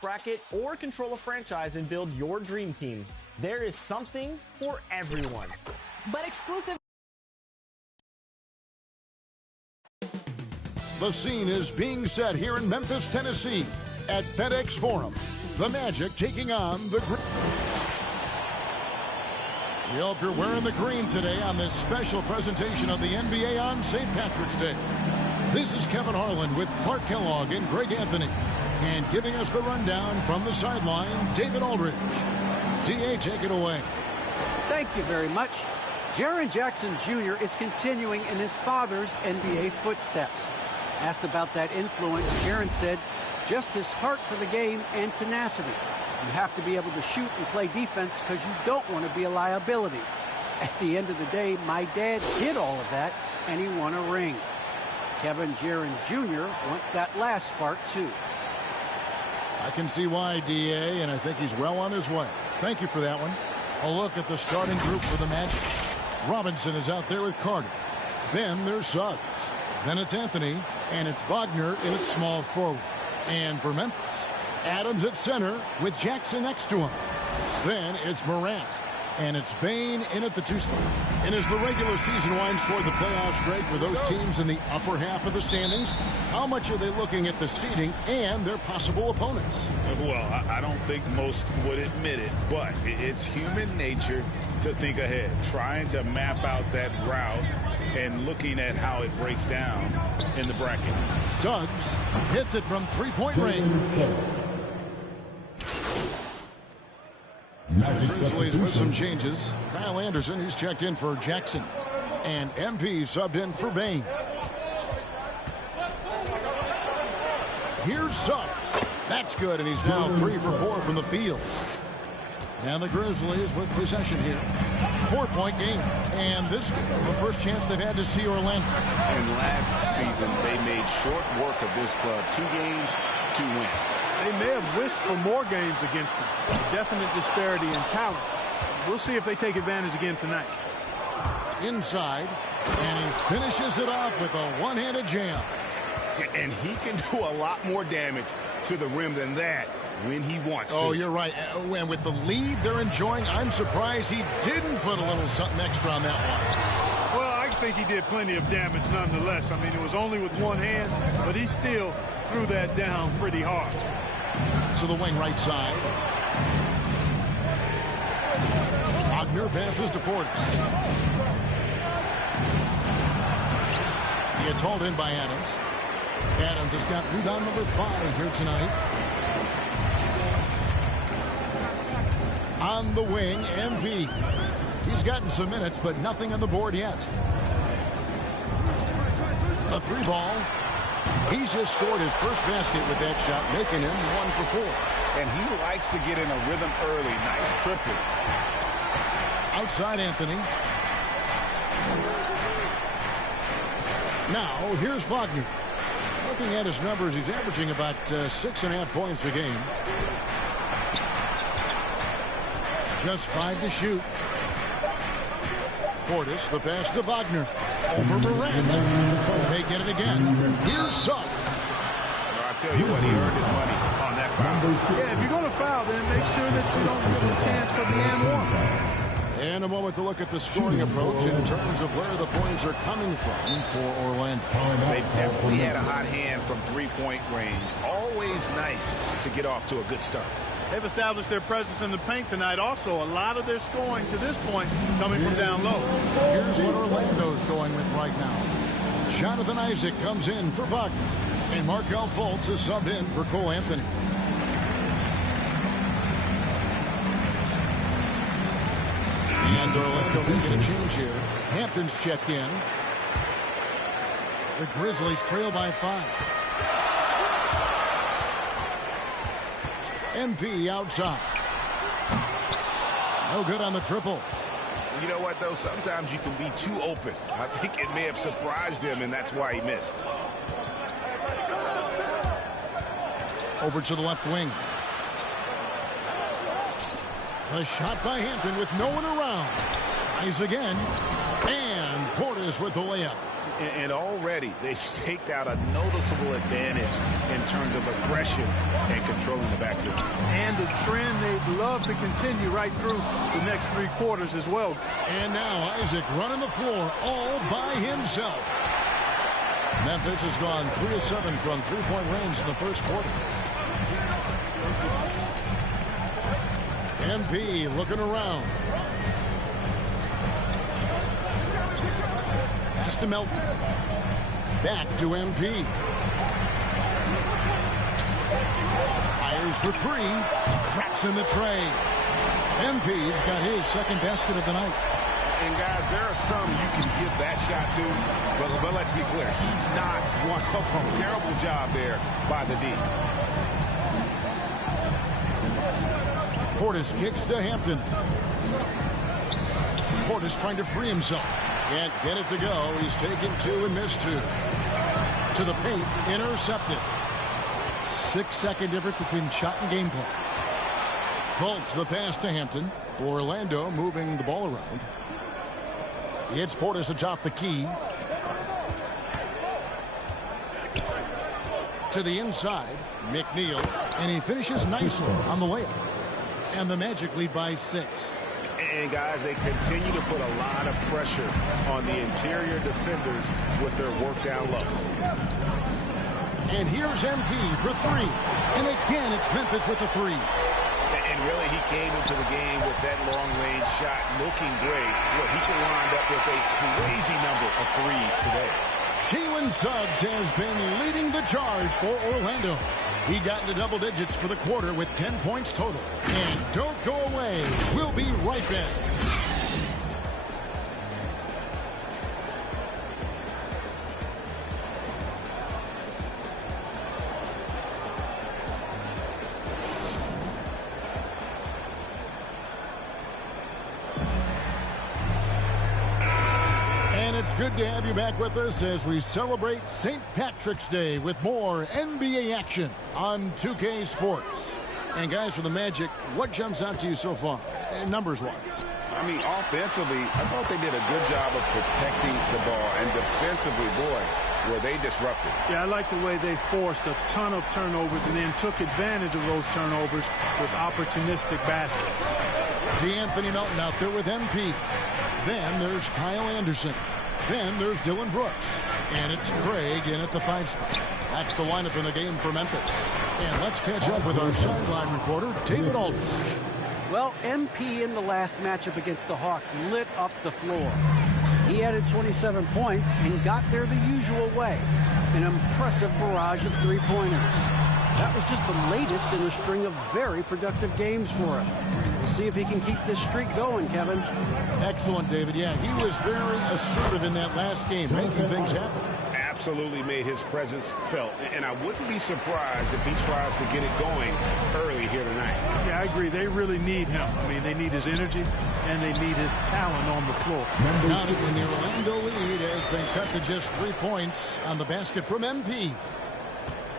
playoff bracket or control a franchise and build your dream team. There is something for everyone. But exclusive. The scene is being set here in Memphis, Tennessee at FedEx Forum. The Magic taking on the Green. We hope you're wearing the green today on this special presentation of the NBA on St. Patrick's Day. This is Kevin Harlan with Clark Kellogg and Greg Anthony. And giving us the rundown from the sideline, David Aldridge. D.A., take it away. Thank you very much. Jaren Jackson Jr. is continuing in his father's NBA footsteps. Asked about that influence, Jaren said, just his heart for the game and tenacity. You have to be able to shoot and play defense because you don't want to be a liability. At the end of the day, my dad did all of that, and he won a ring. Kevin Jaren Jr. wants that last part, too. I can see why, D.A., and I think he's well on his way. Thank you for that one. A look at the starting group for the Magic. Robinson is out there with Carter. Then there's Suggs. Then it's Anthony, and it's Wagner in its small forward. And for Memphis, Adams at center with Jackson next to him. Then it's Morant, and it's Bane in at the 2 spot. And as the regular season winds toward the playoffs, Greg, for those teams in the upper half of the standings, how much are they looking at the seeding and their possible opponents? Well, I don't think most would admit it, but it's human nature to think ahead, trying to map out that route and looking at how it breaks down in the bracket. Suggs hits it from three-point range. The Grizzlies with some changes. Kyle Anderson, he's checked in for Jackson. And MP subbed in for Bane. Here's Suggs. That's good, and he's now 3 for 4 from the field. And the Grizzlies with possession here. 4-point game. And this game, the first chance they've had to see Orlando. And last season, they made short work of this club. 2 games, 2 wins. They may have wished for more games against them. A definite disparity in talent. We'll see if they take advantage again tonight. Inside, and he finishes it off with a one-handed jam. And he can do a lot more damage to the rim than that when he wants to. Oh, you're right. And with the lead they're enjoying, I'm surprised he didn't put a little something extra on that one. Well, I think he did plenty of damage nonetheless. I mean, it was only with one hand, but he still threw that down pretty hard. To the wing right side. Wagner passes to Portis. He gets hauled in by Adams. Adams has got rebound number 5 here tonight. On the wing, MP. He's gotten some minutes, but nothing on the board yet. A 3-ball. He's just scored his first basket with that shot, making him 1 for 4. And he likes to get in a rhythm early. Nice triple. Outside Anthony. Now, here's Wagner. Looking at his numbers, he's averaging about 6.5 points a game. Just 5 to shoot. Portis, the pass to Wagner. Over Morant. They get it again. Here's Suggs. Well, I tell you what, he earned his money on that foul. Yeah, if you're going to foul, then make sure that you don't give him a chance for the and 1. And a moment to look at the scoring approach in terms of where the points are coming from for Orlando. They definitely had a hot hand from 3-point range. Always nice to get off to a good start. They've established their presence in the paint tonight. Also, a lot of their scoring to this point coming from down low. Here's what Orlando's going with right now. Jonathan Isaac comes in for Wagner. And Markelle Fultz is subbed in for Cole Anthony. And Orlando making a change here. Hampton's checked in. The Grizzlies trail by 5. MP outside. No good on the triple. You know what, though? Sometimes you can be too open. I think it may have surprised him, and that's why he missed. Over to the left wing. A shot by Hampton with no one around. Tries again. And Portis with the layup. And already they've staked out a noticeable advantage in terms of aggression and controlling the backfield. And the trend they'd love to continue right through the next 3 quarters as well. And now Isaac running the floor all by himself. Memphis has gone 3 of 7 from three-point range in the first quarter. MP looking around. Pass to Melton. Back to MP. Fires for 3. Traps in the tray. MP's got his second basket of the night. And guys, there are some you can give that shot to, but let's be clear, he's not one of them. Terrible job there by the D. Portis kicks to Hampton. Portis trying to free himself. Can't get it to go. He's taken 2 and missed 2. To the paint, intercepted. 6-second difference between shot and game clock. Fultz the pass to Hampton. Orlando moving the ball around. He hits Portis atop the key. To the inside, McNeil, and he finishes nicely on the layup. And the Magic lead by 6. And guys, they continue to put a lot of pressure on the interior defenders with their work down low. And here's MP for 3. And again, it's Memphis with the 3. And really, he came into the game with that long-range shot looking great. Well, he can wind up with a crazy number of threes today. Jalen Suggs has been leading the charge for Orlando. He got into double digits for the quarter with 10 points total. And don't go away. We'll be right back. It's good to have you back with us as we celebrate St. Patrick's Day with more NBA action on 2K Sports. And guys, for the Magic, what jumps out to you so far, numbers-wise? I mean, offensively, I thought they did a good job of protecting the ball. And defensively, boy, were they disruptive. Yeah, I like the way they forced a ton of turnovers and then took advantage of those turnovers with opportunistic baskets. DeAnthony Melton out there with MP. Then there's Kyle Anderson. Then there's Dylan Brooks. And it's Craig in at the 5 spot. That's the lineup in the game for Memphis. And let's catch up with our sideline reporter, David Aldridge. Well, MP in the last matchup against the Hawks lit up the floor. He added 27 points and got there the usual way. An impressive barrage of 3-pointers. That was just the latest in a string of very productive games for him. We'll see if he can keep this streak going, Kevin. Excellent, David. Yeah, he was very assertive in that last game, making things happen. Absolutely made his presence felt. And I wouldn't be surprised if he tries to get it going early here tonight. Yeah, I agree. They really need him. I mean, they need his energy and they need his talent on the floor. Counting when the Orlando lead has been cut to just 3 points on the basket from MP.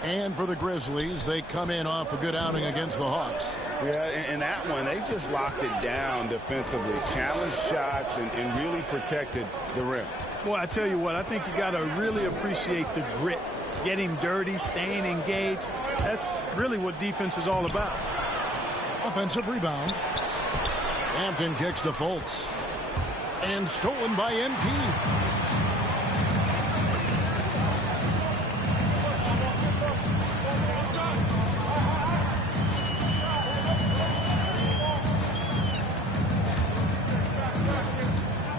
And for the Grizzlies, they come in off a good outing against the Hawks. Yeah, and that one, they just locked it down defensively. Challenged shots and really protected the rim. Boy, I tell you what, I think you got to really appreciate the grit. Getting dirty, staying engaged. That's really what defense is all about. Offensive rebound. Hampton kicks to Fultz. And stolen by MP.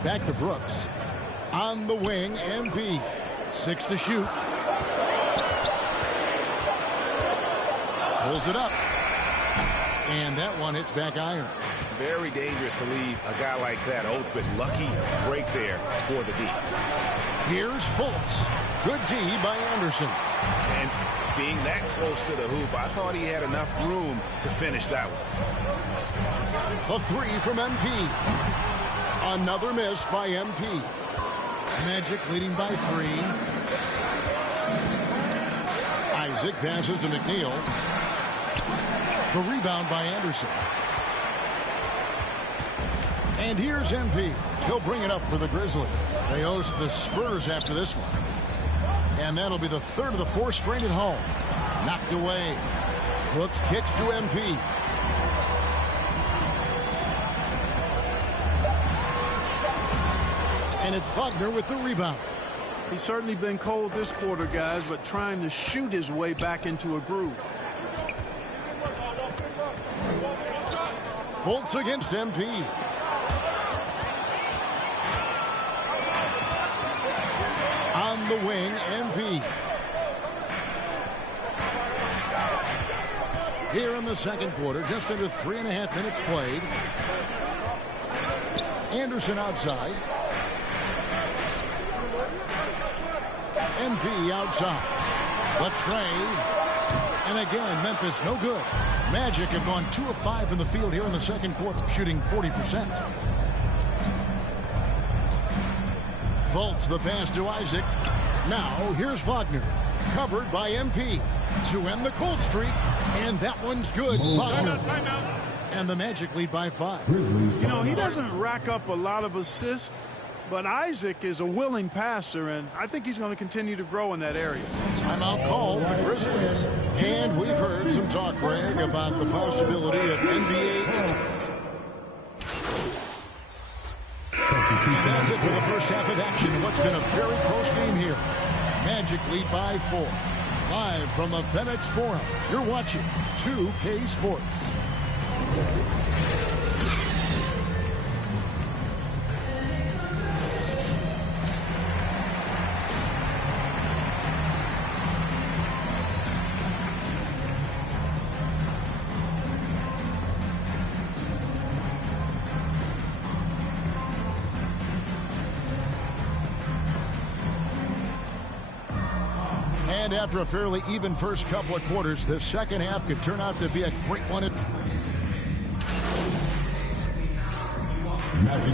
Back to Brooks. On the wing, MP. 6 to shoot. Pulls it up. And that one hits back iron. Very dangerous to leave a guy like that open. Lucky break there for the D. Here's Fultz. Good D by Anderson. And being that close to the hoop, I thought he had enough room to finish that one. A 3 from MP. Another miss by MP. Magic leading by 3. Isaac passes to McNeil. The rebound by Anderson. And here's MP. He'll bring it up for the Grizzlies. They host the Spurs after this one. And that'll be the third of the four straight at home. Knocked away. Brooks kicks to MP. And it's Wagner with the rebound. He's certainly been cold this quarter, guys, but trying to shoot his way back into a groove. Fultz against MP. On the wing, MP. Here in the second quarter, just under 3.5 minutes played. Anderson outside. MP outside. Latrey. And again, Memphis no good. Magic have gone 2 of 5 from the field here in the second quarter, shooting 40%. Fultz the pass to Isaac. Now here's Wagner, covered by MP to end the cold streak, and that one's good. Wagner. Timeout. And the Magic lead by 5. You know, he doesn't rack up a lot of assists, but Isaac is a willing passer, and I think he's going to continue to grow in that area. Timeout called the Grizzlies. And we've heard some talk, Greg, about the possibility of NBA. And that's it for the first half of action. What's been a very close game here. Magic lead by 4. Live from the FedEx Forum, you're watching 2K Sports. And after a fairly even first couple of quarters, the second half could turn out to be a great one.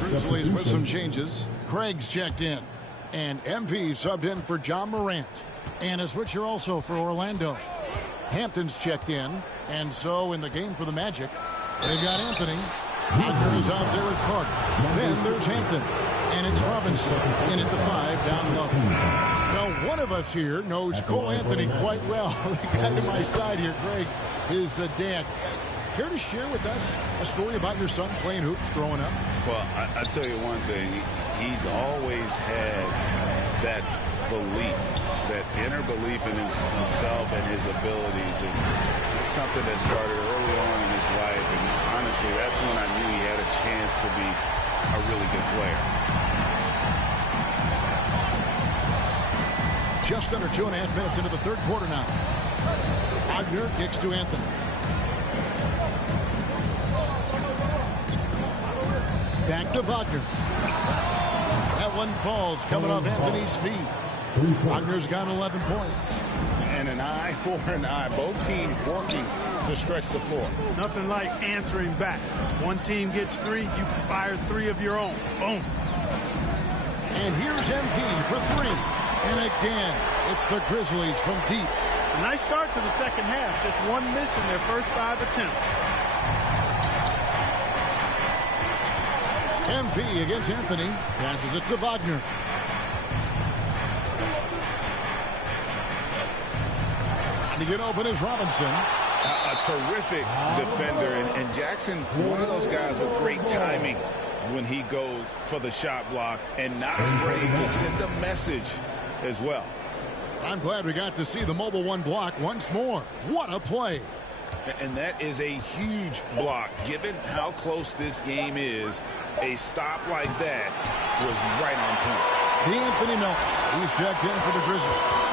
Grizzlies with some changes. Craig's checked in. And MP subbed in for John Morant. And a switcher also for Orlando. Hampton's checked in. And so in the game for the Magic, they've got Anthony. Wagner is out there with Carter. Then there's Hampton. And it's Robinson in at the 5 down low. Now, one of us here knows Cole Anthony quite well. The guy to my side here, Greg, is dad. Care to share with us a story about your son playing hoops growing up? Well, I tell you one thing. He's always had that belief, that inner belief in himself and his abilities. And it's something that started early on in his life. And honestly, that's when I knew he had a chance to be a really good player. Just under 2.5 minutes into the third quarter now. Wagner kicks to Anthony. Back to Wagner. That one falls, coming off Anthony's feet. Wagner's got 11 points. And an eye for an eye. Both teams working to stretch the floor. Nothing like answering back. One team gets 3, you fire 3 of your own. Boom. And here's MP for 3. And again, it's the Grizzlies from deep. A nice start to the second half. Just one miss in their first 5 attempts. MP against Anthony. Passes it to Wagner. Trying to get open is Robinson. A terrific defender. And Jackson, one of those guys with great timing when he goes for the shot block and not afraid to send a message as well. I'm glad we got to see the mobile one block once more. What a play. And that is a huge block. Given how close this game is, a stop like that was right on point. Anthony Melton, he's checked in for the Grizzlies.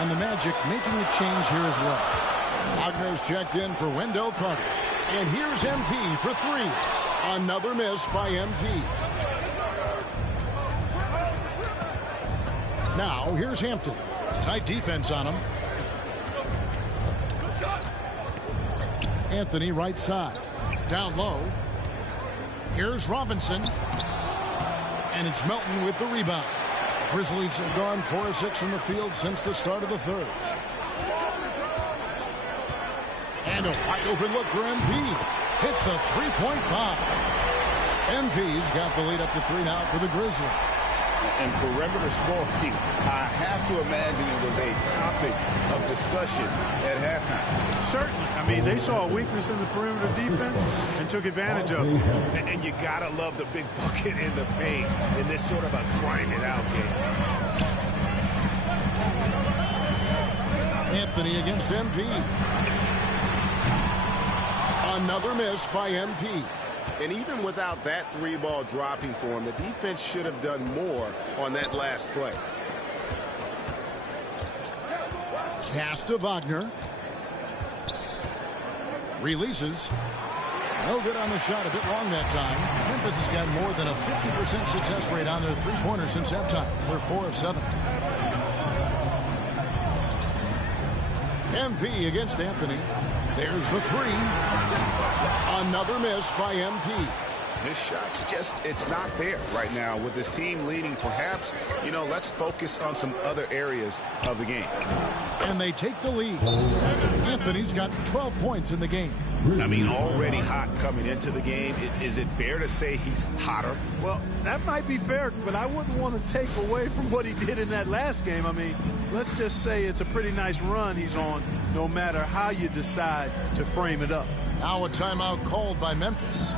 And the Magic making a change here as well. Wagner's checked in for Wendell Carter. And here's MP for 3. Another miss by MP. Now, here's Hampton. Tight defense on him. Anthony right side. Down low. Here's Robinson. And it's Melton with the rebound. Grizzlies have gone 4 of 6 from the field since the start of the third. And a wide open look for MP. Hits the three-point bomb. MP's got the lead up to 3 now for the Grizzlies. And perimeter scoring, I have to imagine it was a topic of discussion at halftime. Certainly. I mean, they saw a weakness in the perimeter defense and took advantage of it. And you got to love the big bucket in the paint in this sort of a grinded-out game. Anthony against MP. Another miss by MP. And even without that three-ball dropping for him, the defense should have done more on that last play. Pass to Wagner. Releases. No good on the shot. A bit long that time. Memphis has got more than a 50% success rate on their three-pointers since halftime. They're 4 of 7. MP against Anthony. There's the three. Another miss by MP. His shot's just, it's not there right now with his team leading. Perhaps, you know, let's focus on some other areas of the game. And they take the lead. Anthony's got 12 points in the game. I mean, already hot coming into the game. Is it fair to say he's hotter? Well, that might be fair, but I wouldn't want to take away from what he did in that last game. I mean, let's just say it's a pretty nice run he's on, no matter how you decide to frame it up. Now a timeout called by Memphis.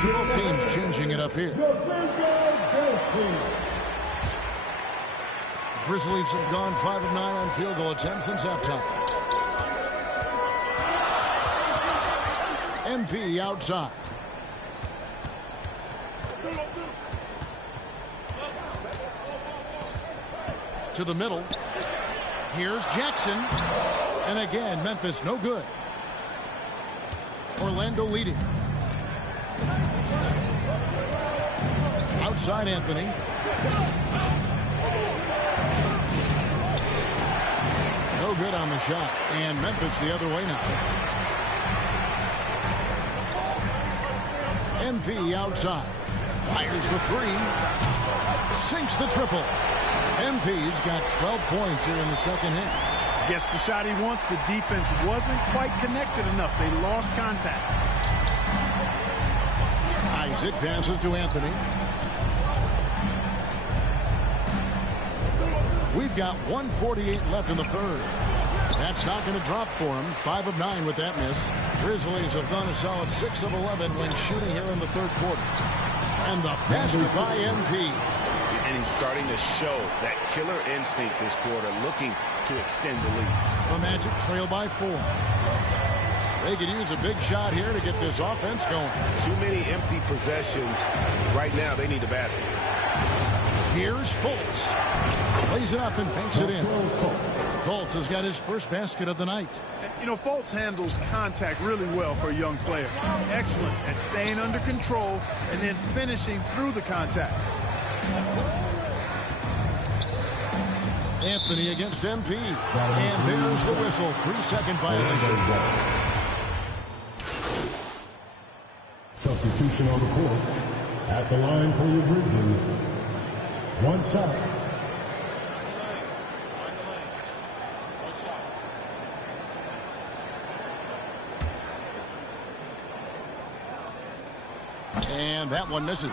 Both teams changing it up here. Grizzlies have gone 5 of 9 on field goal attempts since halftime. MP outside. To the middle. Here's Jackson. And again, Memphis no good. Orlando leading. Outside Anthony. No good on the shot. And Memphis the other way now. MP outside. Fires the three. Sinks the triple. MP's got 12 points here in the second half. Gets the shot he wants. The defense wasn't quite connected enough. They lost contact. Isaac passes to Anthony. We've got 1:48 left in the third. That's not going to drop for him. 5 of 9 with that miss. Grizzlies have gone a solid 6 of 11 when shooting here in the third quarter. And the basket by MP. And he's starting to show that killer instinct this quarter, looking to extend the lead. The Magic trail by 4. They could use a big shot here to get this offense going. Too many empty possessions. Right now, they need a basket. Here's Fultz. Lays it up and banks it in. Fultz has got his first basket of the night. You know, Fultz handles contact really well for a young player. Excellent at staying under control and then finishing through the contact. Anthony against MP. And there's the whistle. 3-second violation. Substitution on the court. At the line for your Grizzlies. One shot. And that one misses.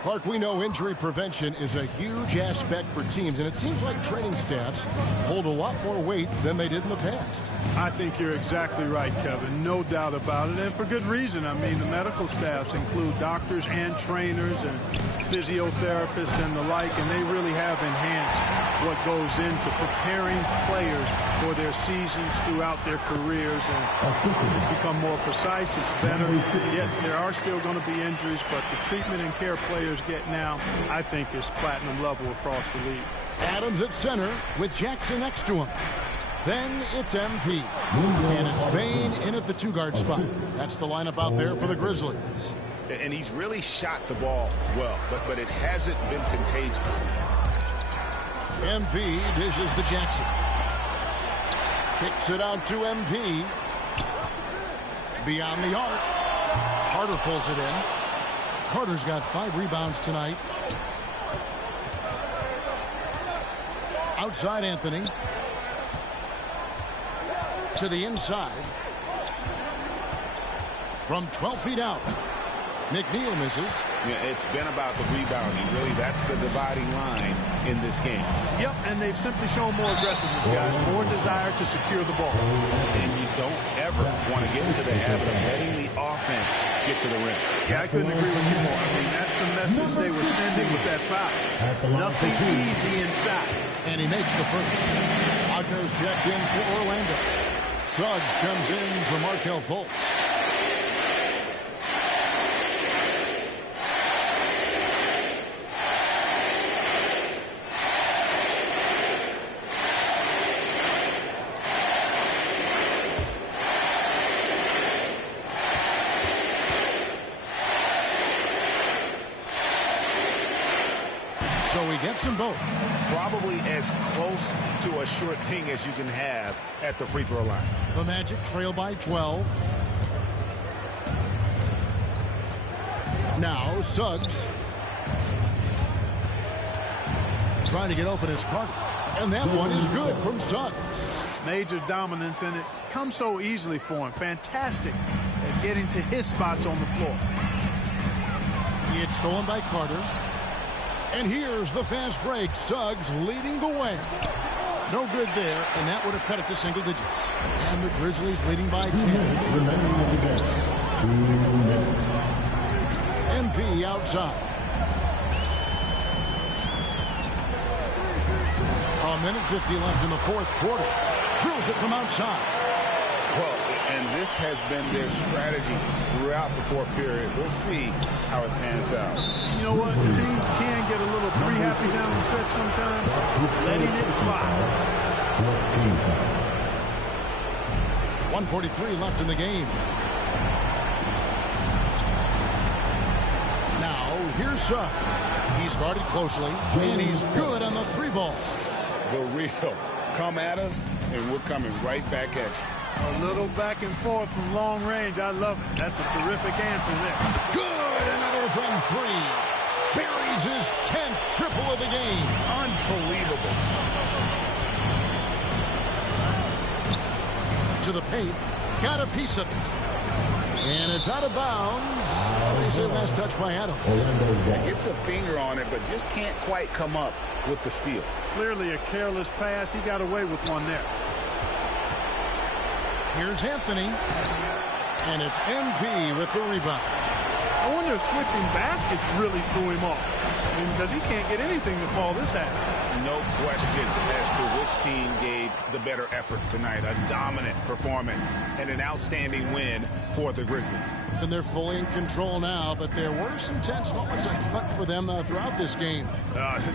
Clark, we know injury prevention is a huge aspect for teams, and it seems like training staffs hold a lot more weight than they did in the past. I think you're exactly right, Kevin. No doubt about it, and for good reason. I mean, the medical staffs include doctors and trainers and physiotherapists and the like, and they really have enhanced what goes into preparing players for their seasons throughout their careers, and it's become more precise. It's better. Yet there are still going to be injuries, but the treatment and care players get now, I think, is platinum level across the league. Adams at center with Jackson next to him. Then it's MP. And it's Bain in at the two-guard spot. That's the lineup out there for the Grizzlies. And he's really shot the ball well, but it hasn't been contagious. MP dishes to Jackson. Kicks it out to MP. Beyond the arc. Carter pulls it in. Carter's got 5 rebounds tonight. Outside Anthony. To the inside. From 12 feet out. McNeil misses. Yeah, it's been about the rebounding. Really, that's the dividing line in this game. Yep, and they've simply shown more aggressiveness, guys. More desire to secure the ball. And you don't ever want to get into the habit of letting the offense get to the rim. Yeah, I couldn't agree with you more. I mean, that's the message they were sending with that foul. Nothing easy inside. And he makes the first. Wagner's checked in for Orlando. Suggs comes in for Markelle Fultz. So he gets them both. Probably as close to a sure thing as you can have at the free throw line. The Magic trail by 12. Now Suggs. Trying to get open is Carter. And that one is good from Suggs. Major dominance, and it comes so easily for him. Fantastic at getting to his spots on the floor. He had stolen by Carter. And here's the fast break. Suggs leading the way. No good there, and that would have cut it to single digits. And the Grizzlies leading by 10. MP outside. A minute 50 left in the fourth quarter. Drills it from outside. Well, and this has been their strategy throughout the fourth period. We'll see how it pans out. You know what? Teams can get a little three-happy down the stretch sometimes. Letting it fly. 1:43 left in the game. Now, here's Suggs. He's guarded closely, and he's good on the 3-ball. The real come at us, and we're coming right back at you. A little back and forth from long range. I love it. That's a terrific answer there. Good. Another from 3. Buries his 10th triple of the game. Unbelievable. To the paint. Got a piece of it. And it's out of bounds. They say last touch by Adams. Gets a finger on it, but just can't quite come up with the steal. Clearly a careless pass. He got away with one there. Here's Anthony. And it's MP with the rebound. I wonder if switching baskets really threw him off. I mean, because he can't get anything to fall this half. No question as to which team gave the better effort tonight. A dominant performance and an outstanding win for the Grizzlies. And they're fully in control now, but there were some tense moments, I thought, for them throughout this game.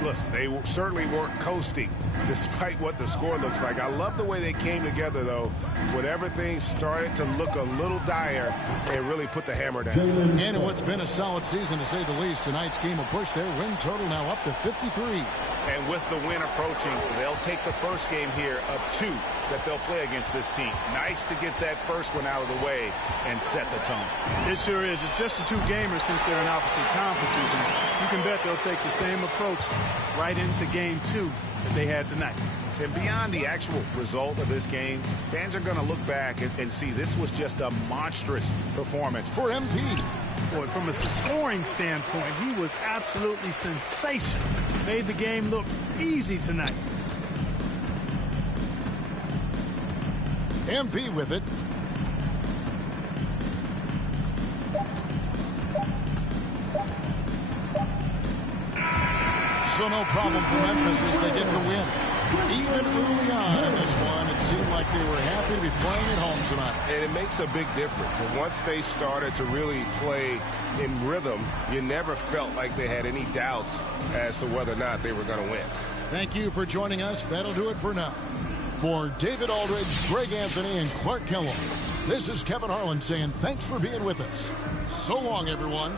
Listen, they certainly weren't coasting, despite what the score looks like. I love the way they came together, though. When everything started to look a little dire, they really put the hammer down. And in what's been a solid season, to say the least, tonight's game will push their win total now up to 53. And with the win approaching, they'll take the first game here of 2 that they'll play against this team. Nice to get that first one out of the way and set the tone. It sure is. It's just the 2 gamers since they're in opposite conferences. And you can bet they'll take the same approach right into game 2 that they had tonight. And beyond the actual result of this game, fans are going to look back and see this was just a monstrous performance for MP. Boy, from a scoring standpoint, he was absolutely sensational. Made the game look easy tonight. MP with it. So no problem for Memphis as they get the win. Even early on in this one, it seems like they were happy to be playing at home tonight. And it makes a big difference. And once they started to really play in rhythm, you never felt like they had any doubts as to whether or not they were going to win. Thank you for joining us. That'll do it for now. For David Aldridge, Greg Anthony, and Clark Kellogg, this is Kevin Harlan saying thanks for being with us. So long, everyone.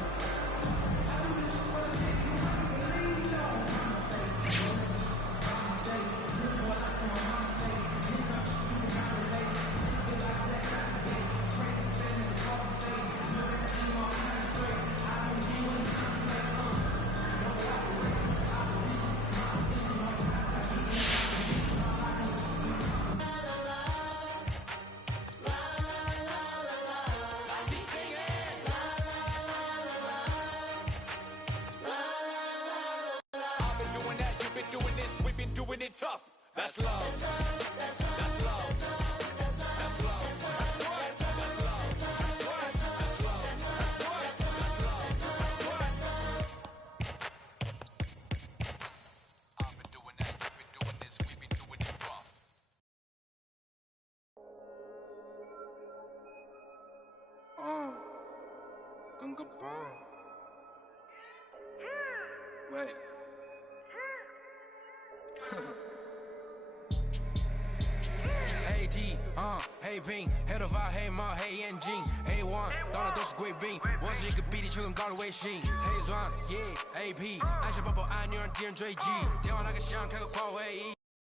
Tough. That's love. That's love. That's love. That's love. That's love. That's love. That's love. That's love. I've been doing that. You've been doing this. We've been doing it rough. Gunga bomb. Wait. Hey D, hey Bing, head of our, hey Ma, hey Engine, hey One, 当然都是贵宾，我是一个比你却更高的微信，嘿Zwan，yeah，AP，按下宝宝按钮让敌人追击，电话那个响，开个扩会议。